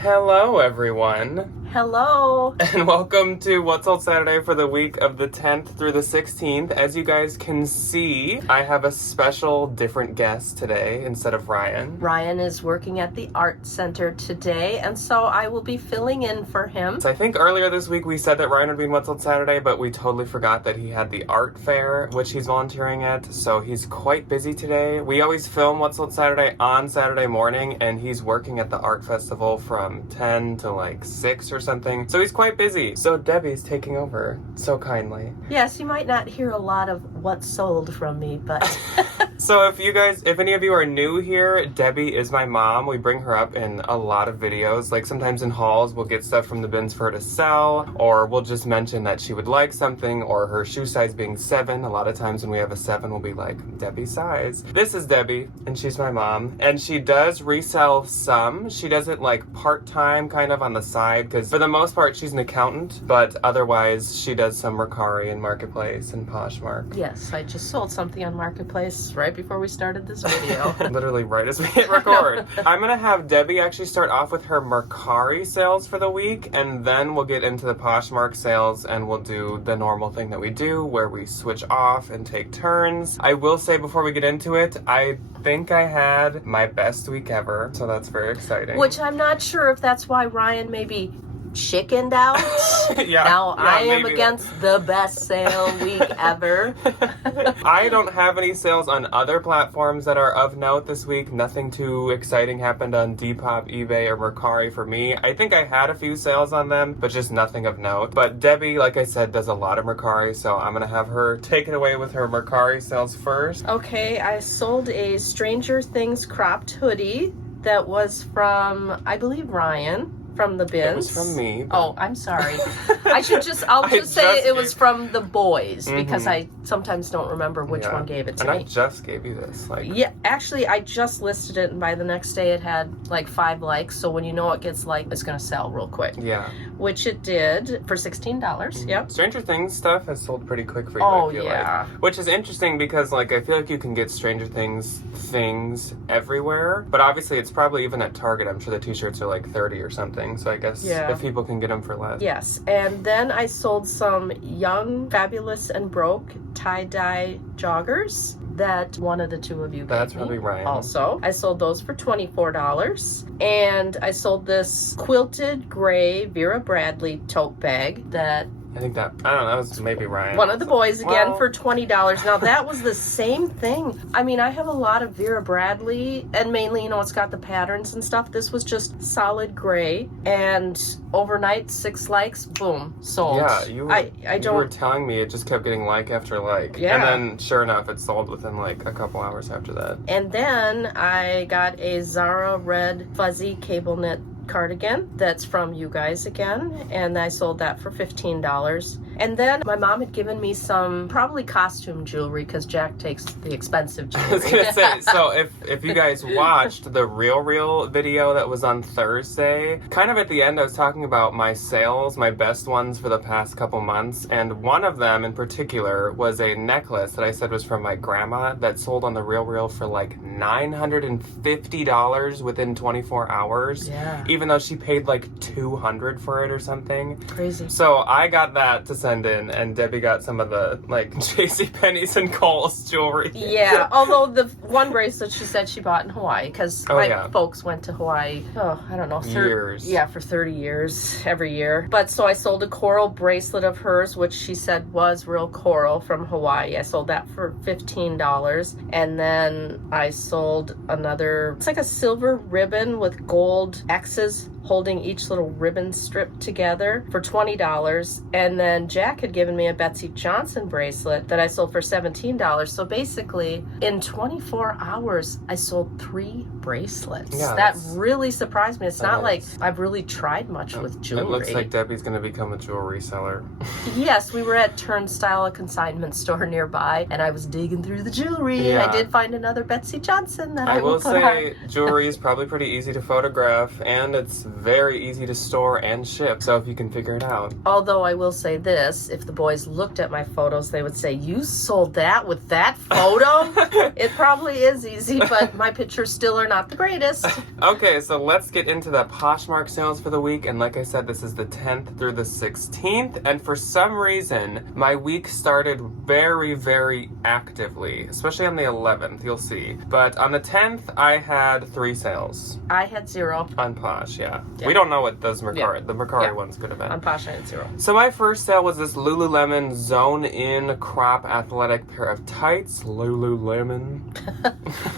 Hello, everyone. Hello. And welcome to What's Sold Saturday for the week of the 10th through the 16th. As you guys can see, I have a special different guest today instead of Ryan. Ryan is working at the art center today, and so I will be filling in for him. So I think earlier this week we said that Ryan would be in What's Sold Saturday, but we totally forgot that he had the art fair, which he's volunteering at, so he's quite busy today. We always film What's Sold Saturday on Saturday morning, and he's working at the art festival from 10 to like 6 or something, so he's quite busy. So Debbie's taking over so kindly. Yes, you might not hear a lot of what's sold from me, but... So if any of you are new here, Debbie is my mom. We bring her up in a lot of videos. Like sometimes in hauls, we'll get stuff from the bins for her to sell, or we'll just mention that she would like something, or her shoe size being 7. A lot of times when we have a 7, we'll be like, Debbie's size. This is Debbie, and she's my mom. And she does resell some. She does it like part-time, kind of on the side, because for the most part, she's an accountant, but otherwise, she does some Mercari and Marketplace and Poshmark. Yes, I just sold something on Marketplace right before we started this video. Literally right as we hit record. I'm gonna have Debbie actually start off with her Mercari sales for the week, and then we'll get into the Poshmark sales, and we'll do the normal thing that we do where we switch off and take turns. I will say before we get into it, I think I had my best week ever, so that's very exciting. Which I'm not sure if that's why Ryan maybe chickened out. Yeah, I am against the best sale week ever. I don't have any sales on other platforms that are of note this week. Nothing too exciting happened on Depop, eBay, or Mercari for me. I think I had a few sales on them, but just nothing of note. But Debbie, like I said, does a lot of Mercari, so I'm gonna have her take it away with her Mercari sales first. Okay, I sold a Stranger Things cropped hoodie that was from, I believe, Ryan. From the bins. It was from me. Oh, I'm sorry. I'll just say it was from the boys, because I sometimes don't remember which one gave it to me. And I just gave you this. Yeah, actually, I just listed it, and by the next day it had like 5 likes, so when you know it gets liked, it's going to sell real quick. Yeah. Which it did for $16. Yep. Stranger Things stuff has sold pretty quick for you, I feel yeah. like. Which is interesting because, like, I feel like you can get Stranger Things everywhere, but obviously it's probably even at Target. I'm sure the t-shirts are like 30 or something. So I guess if people can get them for less. Yes, and then I sold some Young, Fabulous, and Broke tie-dye joggers that one of the two of you That's gave probably me. Ryan. Also, I sold those for $24. And I sold this quilted gray Vera Bradley tote bag that I don't know, that was maybe Ryan. one of the boys again for $20. Now that was the same thing. I mean, I have a lot of Vera Bradley, and mainly, it's got the patterns and stuff. This was just solid gray, and overnight 6 likes, boom, sold. Yeah, you were telling me it just kept getting like after like. Yeah. And then sure enough, it sold within like a couple hours after that. And then I got a Zara red fuzzy cable knit cardigan that's from you guys again, and I sold that for $15. And then my mom had given me some probably costume jewelry, because Jack takes the expensive jewelry. I was gonna say, so if you guys watched the Real video that was on Thursday, kind of at the end I was talking about my sales, my best ones for the past couple months, and one of them in particular was a necklace that I said was from my grandma that sold on the Real for like $950 within 24 hours. Yeah. Even though she paid like $200 for it or something. Crazy. So I got that to send in, and Debbie got some of the like JCPenney's and Kohl's jewelry. Yeah, although the one bracelet she said she bought in Hawaii, because my folks went to Hawaii, I don't know, years. Yeah, for 30 years, every year. But so I sold a coral bracelet of hers, which she said was real coral from Hawaii. I sold that for $15. And then I sold another, it's like a silver ribbon with gold X's holding each little ribbon strip together for $20. And then Jack had given me a Betsy Johnson bracelet that I sold for $17. So basically, in 24 hours, I sold 3 bracelets. Yeah, that really surprised me. It's not like I've really tried much with jewelry. It looks like Debbie's going to become a jewelry seller. Yes, we were at Turnstile, a consignment store nearby, and I was digging through the jewelry. Yeah. I did find another Betsy Johnson that I will put say on. jewelry is probably pretty easy to photograph and and it's very easy to store and ship, so if you can figure it out. Although I will say this, if the boys looked at my photos, they would say, you sold that with that photo? It probably is easy, but my pictures still are not the greatest. Okay, so let's get into the Poshmark sales for the week, and like I said, this is the 10th through the 16th, and for some reason, my week started very, very actively, especially on the 11th, you'll see. But on the 10th, I had 3 sales. I had 0. On Posh, yeah. We don't know what those Mercari, the Mercari ones could have been. On Posh, I had 0. So my first sale was this Lululemon Zone In crop athletic pair of tights. Lululemon.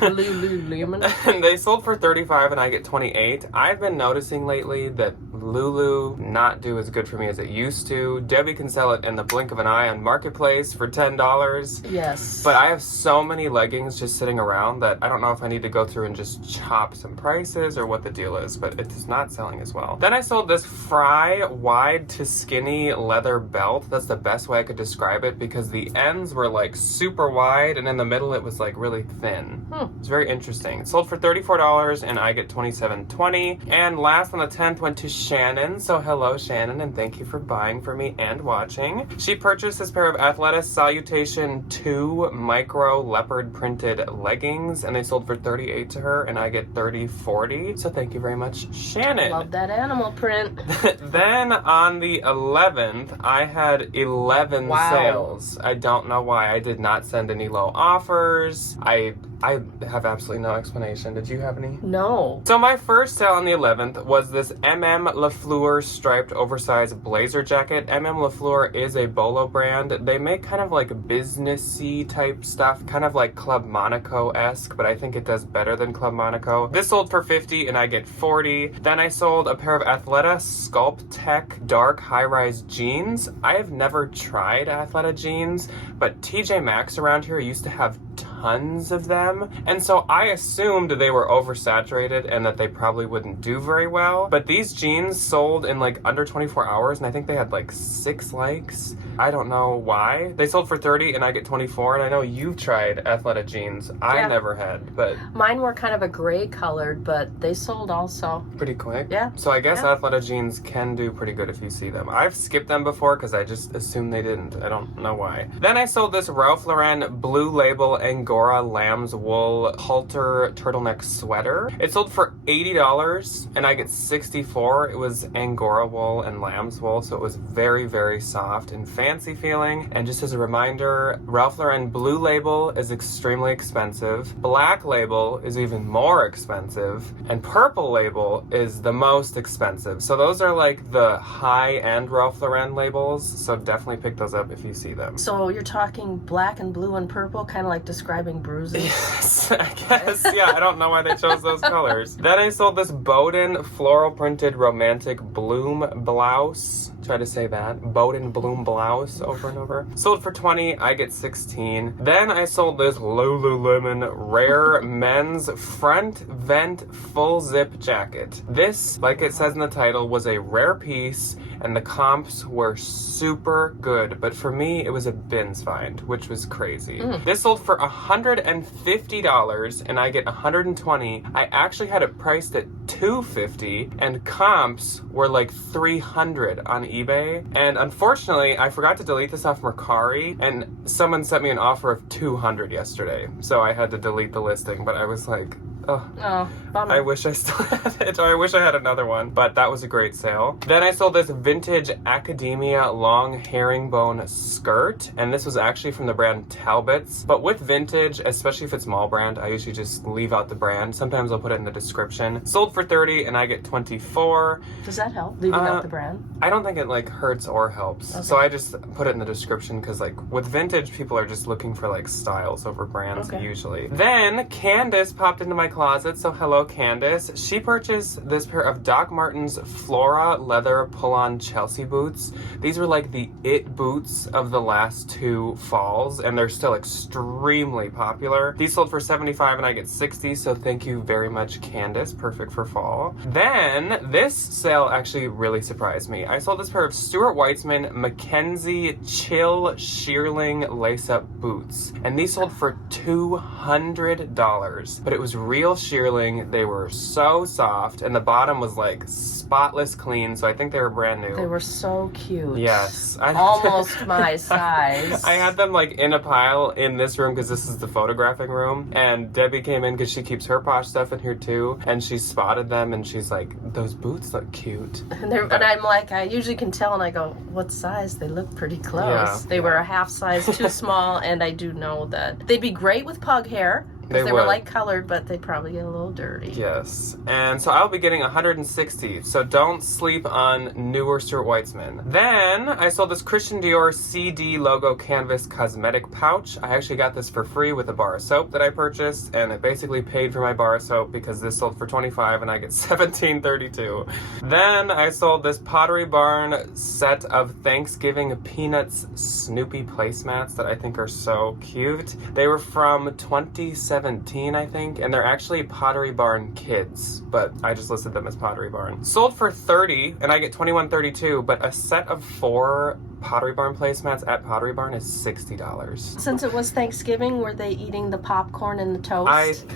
Lululemon. And they sold for $35 and I get $28. I've been noticing lately that Lulu not do as good for me as it used to. Debbie can sell it in the blink of an eye on Marketplace for $10. Yes. But I have so many leggings just sitting around that I don't know if I need to go through and just chop some prices or what the deal is, but it is not selling as well. Then I sold this Fry wide to skinny leather belt. That's the best way I could describe it because the ends were like super wide and in the middle it was like really thin. It's very interesting. It sold for $34 and I get $27.20. And last on the 10th went to Shannon. So hello Shannon and thank you for buying for me and watching. She purchased this pair of Athleta Salutation 2 micro leopard printed leggings and they sold for $38 to her and I get $30.40. So thank you very much, Shannon. Love that animal print. Then on the 11th, I had 11 sales. I don't know why. I did not send any low offers. I have absolutely no explanation. Did you have any? No. So my first sale on the 11th was this Lafleur striped oversized blazer jacket. Lafleur is a Bolo brand. They make kind of like businessy type stuff, kind of like Club Monaco-esque, but I think it does better than Club Monaco. This sold for $50 and I get $40. Then I sold a pair of Athleta Sculpt Tech dark high-rise jeans. I have never tried Athleta jeans, but TJ Maxx around here used to have tons of them, and so I assumed they were oversaturated and that they probably wouldn't do very well, but these jeans sold in like under 24 hours and I think they had like 6 likes. I don't know why. They sold for $30 and I get $24, and I know you've tried Athleta jeans. I never had, but mine were kind of a gray colored, but they sold also pretty quick. Yeah. So I guess Athleta jeans can do pretty good if you see them. I've skipped them before because I just assumed they didn't. I don't know why. Then I sold this Ralph Lauren Blue Label Angora lamb's wool halter turtleneck sweater. It sold for $80 and I get $64. It was Angora wool and lamb's wool, so it was very, very soft and fancy feeling. And just as a reminder, Ralph Lauren Blue Label is extremely expensive. Black Label is even more expensive. And Purple Label is the most expensive. So those are like the high-end Ralph Lauren labels. So definitely pick those up if you see them. So you're talking black and blue and purple, kind of like describing bruises. Yes, I guess. Yeah, I don't know why they chose those colors. Then I sold this Bowden floral printed romantic bloom blouse. Try to say that. Bowden bloom blouse over and over. Sold for $20, I get $16. Then I sold this Lululemon rare men's front vent full zip jacket. This, like it says in the title, was a rare piece and the comps were super good, but for me it was a bins find, which was crazy. This sold for $150 and I get $120. I actually had it priced at $250 and comps were like $300 on eBay, and unfortunately I forgot to delete this off Mercari and someone sent me an offer of $200 yesterday, so I had to delete the listing, but I was like, oh, bummer. I wish I still had it, or I wish I had another one, but that was a great sale. Then I sold this vintage Academia long herringbone skirt, and this was actually from the brand Talbot's, but with vintage, especially if it's small brand, I usually just leave out the brand. Sometimes I'll put it in the description. Sold for $30 and I get $24. Does that help, leaving out the brand? I don't think it like hurts or helps. Okay. So I just put it in the description because like with vintage, people are just looking for like styles over brands usually. Then Candace popped into my closet, so hello Candace. She purchased this pair of Doc Martens Flora leather pull-on Chelsea boots. These were like the it boots of the last 2 falls, and they're still extremely popular. These sold for $75 and I get $60, so thank you very much Candace, perfect for fall. Then this sale actually really surprised me. I sold this pair of Stuart Weitzman Mackenzie Chill Shearling lace-up boots, and these sold for $200, but it was really real shearling. They were so soft, and the bottom was like spotless clean, so I think they were brand new. They were so cute. Yes. Almost my size. I had them like in a pile in this room because this is the photographing room, and Debbie came in because she keeps her Posh stuff in here too, and she spotted them and she's like, those boots look cute. And I'm like, I usually can tell, and I go, what size? They look pretty close. Yeah, they were a half size too small, and I do know that they'd be great with pug hair. They were light colored, but they'd probably get a little dirty. Yes. And so I'll be getting 160. So don't sleep on newer Stuart Weitzman. Then I sold this Christian Dior CD logo canvas cosmetic pouch. I actually got this for free with a bar of soap that I purchased, and it basically paid for my bar of soap because this sold for $25 and I get $17.32. Then I sold this Pottery Barn set of Thanksgiving Peanuts Snoopy placemats that I think are so cute. They were from 2017, I think, and they're actually Pottery Barn kids, but I just listed them as Pottery Barn. Sold for $30 and I get $21.32, but a set of 4 Pottery Barn placemats at Pottery Barn is $60. Since it was Thanksgiving, were they eating the popcorn and the toast?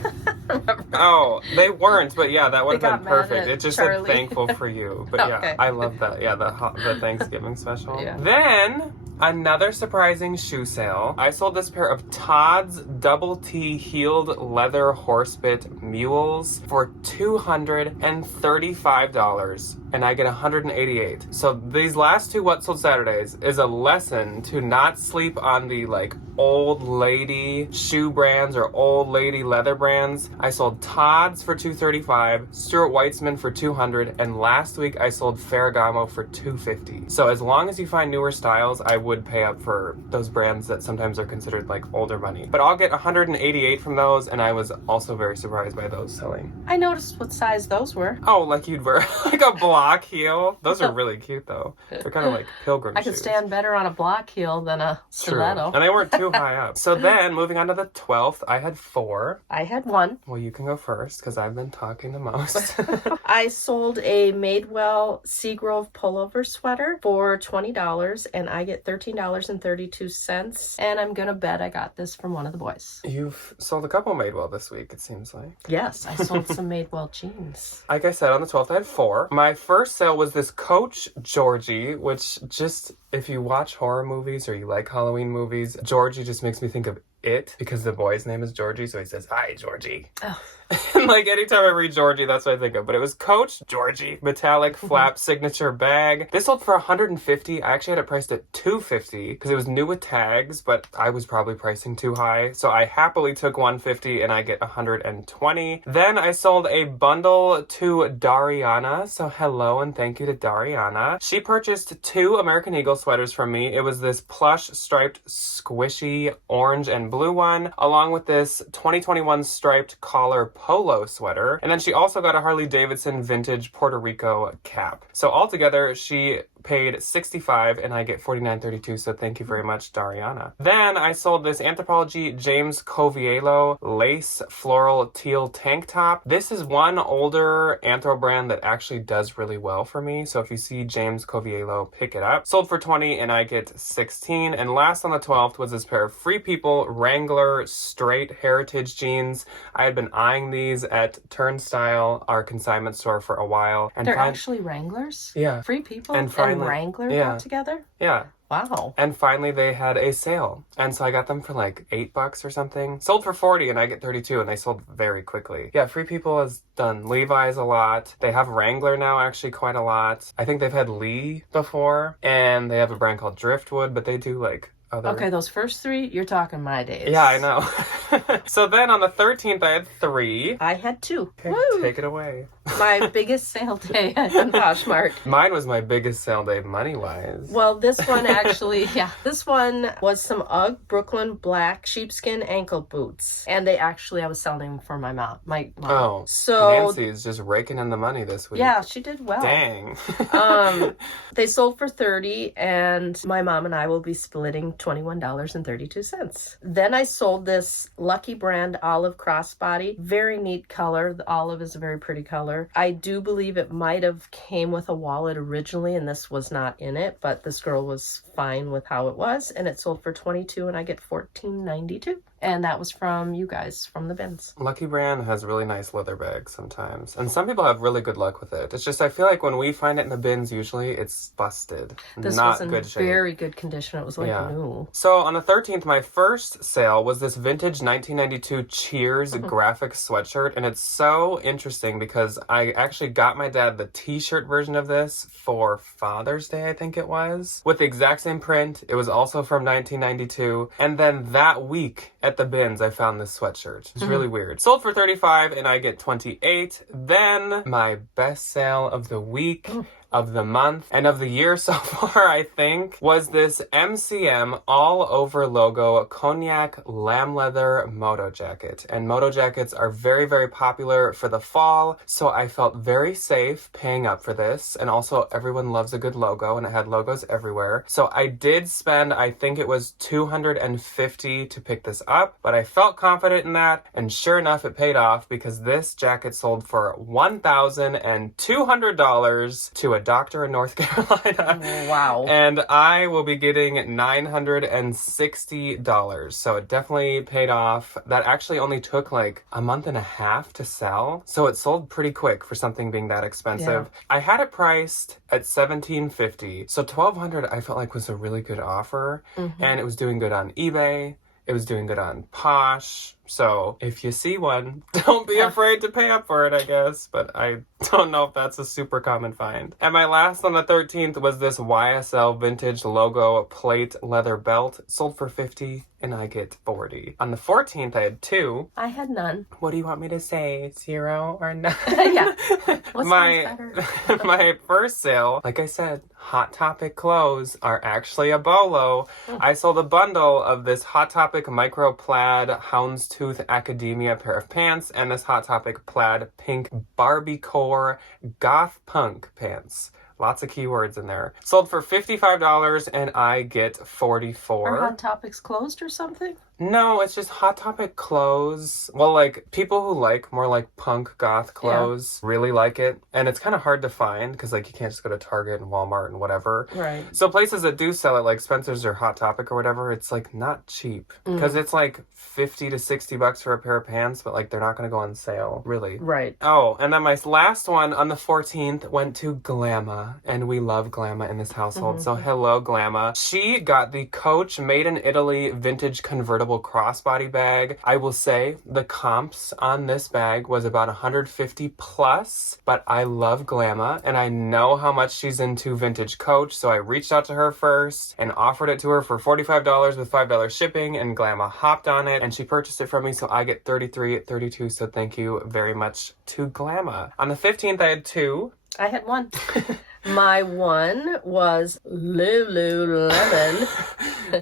Oh, they weren't, but yeah, that would have been perfect. It just Charlie. said thankful for you. But Okay. yeah, I love that. Yeah, the Thanksgiving special. Yeah. Then another surprising shoe sale. I sold this pair of Todd's Double T heeled leather horsebit mules for $235, and I get $188. So these last two What Sold Saturdays is a lesson to not sleep on the like old lady shoe brands or old lady leather brands. I sold Todd's for $235, Stuart Weitzman for $200, and last week I sold Ferragamo for $250. So as long as you find newer styles, I would pay up for those brands that sometimes are considered like older money. But I'll get $188 from those, and I was also very surprised by those selling. I noticed what size those were. Oh, like you'd wear like a block heel. Those are really cute though. They're kind of like pilgrim I shoes. could stand better on a block heel than a stiletto. And they weren't too high up. So then, moving on to the 12th, I had 4. I had 1. Well, you can go first because I've been talking the most. I sold a Madewell Seagrove pullover sweater for $20, and I get $13.32. And I'm gonna bet I got this from one of the boys. You've sold a couple Madewell this week, it seems like. Yes, I sold some Madewell jeans. Like I said, on the 12th, I had 4. My first sale was this Coach Georgie, which just, if you watch horror movies or you like Halloween movies, Georgie just makes me think of It, because the boy's name is Georgie, so he says, "Hi, Georgie." Oh. And like anytime I read Georgie, that's what I think of. But it was Coach Georgie metallic flap signature bag. This sold for $150. I actually had it priced at $250 because it was new with tags, but I was probably pricing too high. So I happily took $150 and I get $120. Then I sold a bundle to Dariana. So hello and thank you to Dariana. She purchased 2 American Eagle sweaters from me. It was this plush striped squishy orange and blue one, along with this 2021 striped collar polo sweater. And then she also got a Harley Davidson vintage Puerto Rico cap. So altogether, she paid $65 and I get $49.32. So thank you very much, Dariana. Then I sold this Anthropologie James Coviello lace floral teal tank top. This is one older Anthro brand that actually does really well for me. So if you see James Coviello, pick it up. Sold for $20 and I get $16. And last on the 12th was this pair of Free People Wrangler straight heritage jeans. I had been eyeing these at Turnstile, our consignment store, for a while. And They're actually Wranglers? Yeah. Free People and Wrangler all together? Yeah. Wow. And finally they had a sale. And so I got them for like $8 or something. Sold for $40 and I get $32, and they sold very quickly. Yeah, Free People has done Levi's a lot. They have Wrangler now actually quite a lot. I think they've had Lee before, and they have a brand called Driftwood, but they do like other... Okay, those first 3, you're talking my days. Yeah, I know. So then on the 13th, I had 3. I had 2. Okay, Woo! take it away. My biggest sale day on Poshmark. Mine was my biggest sale day money-wise. Well, this one actually, this one was some UGG Brooklyn black sheepskin ankle boots. And I was selling them for my mom. My mom. Oh, so Nancy's just raking in the money this week. Yeah, she did well. Dang. They sold for $30, and my mom and I will be splitting $21.32. Then I sold this Lucky Brand olive crossbody. Very neat color. The olive is a very pretty color. I do believe it might have came with a wallet originally, and this was not in it, but this girl was fine with how it was, and it sold for $22 and I get $14.92. And that was from you guys, from the bins. Lucky Brand has really nice leather bags sometimes. And some people have really good luck with it. It's just, I feel like when we find it in the bins, usually it's busted. This Not was in good shape. very good condition. It was like new. So on the 13th, my first sale was this vintage 1992 Cheers graphic sweatshirt. And it's so interesting because I actually got my dad the t-shirt version of this for Father's Day, I think it was, with the exact same print. It was also from 1992. And then that week at the bins, I found this sweatshirt. It's really weird. Sold for $35 and I get $28. Then my best sale of the week, of the month, and of the year so far, I think, was this MCM all over logo cognac lamb leather moto jacket. And moto jackets are very, very popular for the fall, so I felt very safe paying up for this. And also everyone loves a good logo, and it had logos everywhere. So I did spend, I think it was $250 to pick this up, but I felt confident in that, and sure enough, it paid off because this jacket sold for $1,200 to a doctor in North Carolina. Wow. And I will be getting $960. So it definitely paid off. That actually only took like a month and a half to sell. So it sold pretty quick for something being that expensive. Yeah. I had it priced at $1,750. So $1,200 I felt like was a really good offer. And it was doing good on eBay. It was doing good on Posh. So if you see one, don't be afraid to pay up for it, I guess. But I don't know if that's a super common find. And my last on the 13th was this YSL vintage logo plate leather belt. Sold for $50 and I get $40. On the 14th, I had two. I had none. What do you want me to say? 0 or 9? Yeah. What's better? My first sale, like I said, Hot Topic clothes are actually a bolo. I sold a bundle of this Hot Topic micro plaid houndstooth academia pair of pants and this Hot Topic plaid pink Barbiecore goth punk pants. Lots of keywords in there. Sold for $55 and I get $44. Are Hot Topics closed or something? No, it's just Hot Topic clothes. Well, like, people who like more like punk goth clothes really like it. And it's kind of hard to find because, like, you can't just go to Target and Walmart and whatever. Right. So places that do sell it, like Spencer's or Hot Topic or whatever, it's, like, not cheap. Because it's, like, $50 to $60 for a pair of pants, but, like, they're not going to go on sale, really. Right. Oh, and then my last one on the 14th went to Glamma. And we love Glamma in this household. So hello, Glamma. She got the Coach Made in Italy vintage convertible crossbody bag. I will say the comps on this bag was about 150 plus, but I love Glamma and I know how much she's into vintage Coach, so I reached out to her first and offered it to her for $45 with $5 shipping, and Glamma hopped on it and she purchased it from me, so I get $33 at $32, so thank you very much to Glamma. On the 15th, I had two. I had one. My one was Lululemon.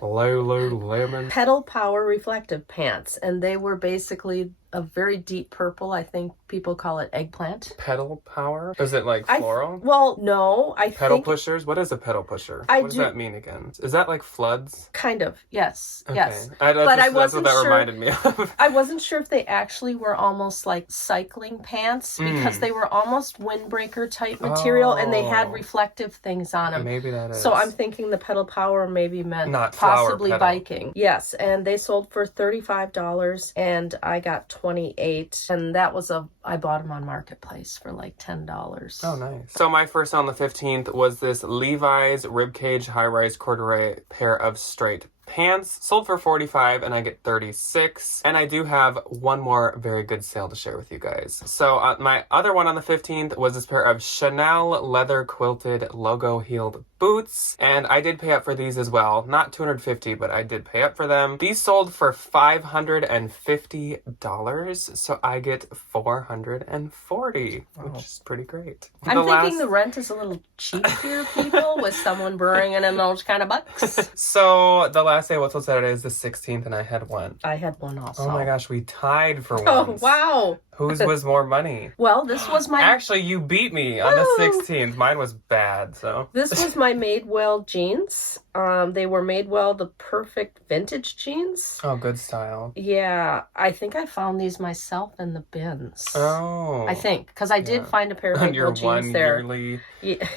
Lululemon. Pedal Power reflective pants, and they were basically a very deep purple. I think people call it eggplant. Pedal Power? Is it like floral? Well, no. I Pedal think pushers? What is a pedal pusher? What does that mean again? Is that like floods? Kind of, yes. Okay. Yes. That's what that reminded me of. I wasn't sure if they actually were almost like cycling pants because they were almost windbreaker type material and they had reflective things on them. Maybe that is. So I'm thinking the Pedal Power maybe meant not possibly pedal. biking. Yes, and they sold for $35 and I got $28, and that was I bought them on Marketplace for like $10. Oh, nice. So my first on the 15th was this Levi's ribcage high-rise corduroy pair of straight pants. Sold for $45 and I get $36. And I do have one more very good sale to share with you guys. So my other one on the 15th was this pair of Chanel leather quilted logo heeled boots. And I did pay up for these as well. Not $250, but I did pay up for them. These sold for $550. So I get $440, which is pretty great. I'm thinking the rent is a little cheap here, people, with someone bringing in those kind of bucks. So the last day, what's Saturday, is the 16th, and I had one. I had one also. Oh my gosh, we tied for one. Oh, wow. Whose was more money? Well, this was my... Actually, you beat me on the 16th. Mine was bad, so... This was my Madewell jeans. They were Madewell, the perfect vintage jeans. Oh, good style. Yeah, I think I found these myself in the bins. Oh. I think, because I did find a pair of Madewell jeans there. Yearly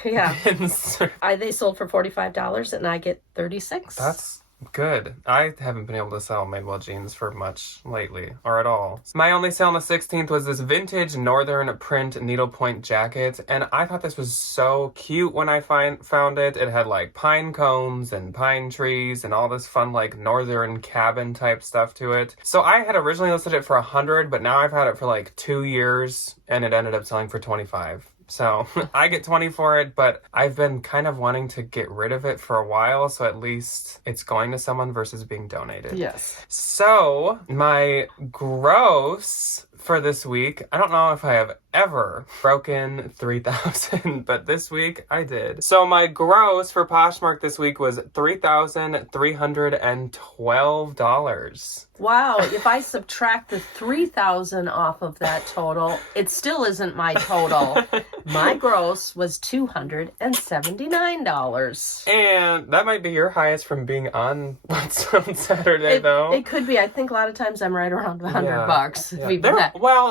yeah. bins. They sold for $45 and I get $36. That's Good. I haven't been able to sell Madewell jeans for much lately, or at all. My only sale on the 16th was this vintage northern print needlepoint jacket, and I thought this was so cute when I found it. It had like pine cones and pine trees and all this fun like northern cabin type stuff to it. So I had originally listed it for $100, but now I've had it for like 2 years, and it ended up selling for $25. So I get 20 for it, but I've been kind of wanting to get rid of it for a while, so at least it's going to someone versus being donated. Yes. So my gross for this week, I don't know if I have ever broken 3,000, but this week I did. So my gross for Poshmark this week was $3,312. Wow, if I subtract the 3,000 off of that total, it still isn't my total. My gross was $279. And that might be your highest from being on Saturday, though. It could be. I think a lot of times I'm right around $100. Yeah.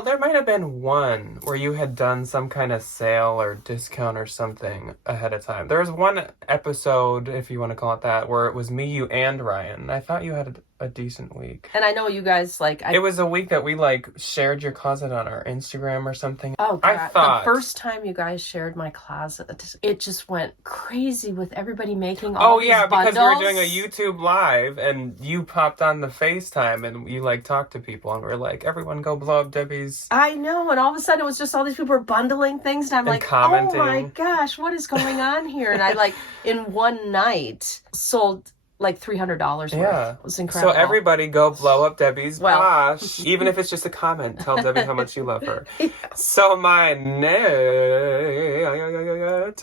There might have been one where you had done some kind of sale or discount or something ahead of time. There was one episode, if you want to call it that, where it was me, you, and Ryan. I thought you had a decent week. And I know you guys it was a week that we shared your closet on our Instagram or something. Oh God. I thought the first time you guys shared my closet, it just went crazy with everybody making all these bundles. Because we were doing a YouTube live and you popped on the FaceTime and you talked to people and we're like, everyone go blow up Debbie's. I know, and all of a sudden it was just all these people were bundling things and I'm like, commenting. Oh my gosh, what is going on here? And I in one night sold like $300 worth. Yeah. It was incredible. So everybody go blow up Debbie's Posh. Even if it's just a comment, tell Debbie how much you love her. Yeah. So my net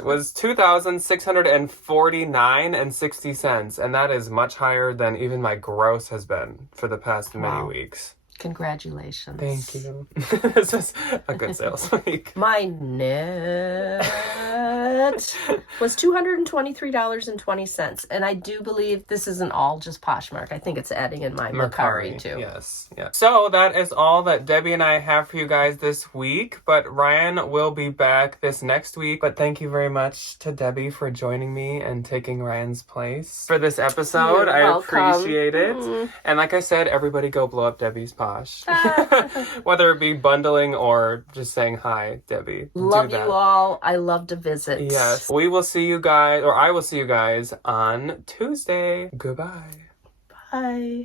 was $2,649.60, and that is much higher than even my gross has been for the past many weeks. Congratulations. Thank you. This was a good sales week. My net was $223.20. And I do believe this isn't all just Poshmark. I think it's adding in my Mercari too. Yes. So that is all that Debbie and I have for you guys this week. But Ryan will be back this next week. But thank you very much to Debbie for joining me and taking Ryan's place for this episode. You're welcome. Appreciate it. And like I said, everybody go blow up Debbie's Posh. Whether it be bundling or just saying hi, Debbie. Love you all. I love to visit. Yes. We will see you guys, or I will see you guys on Tuesday. Goodbye. Bye.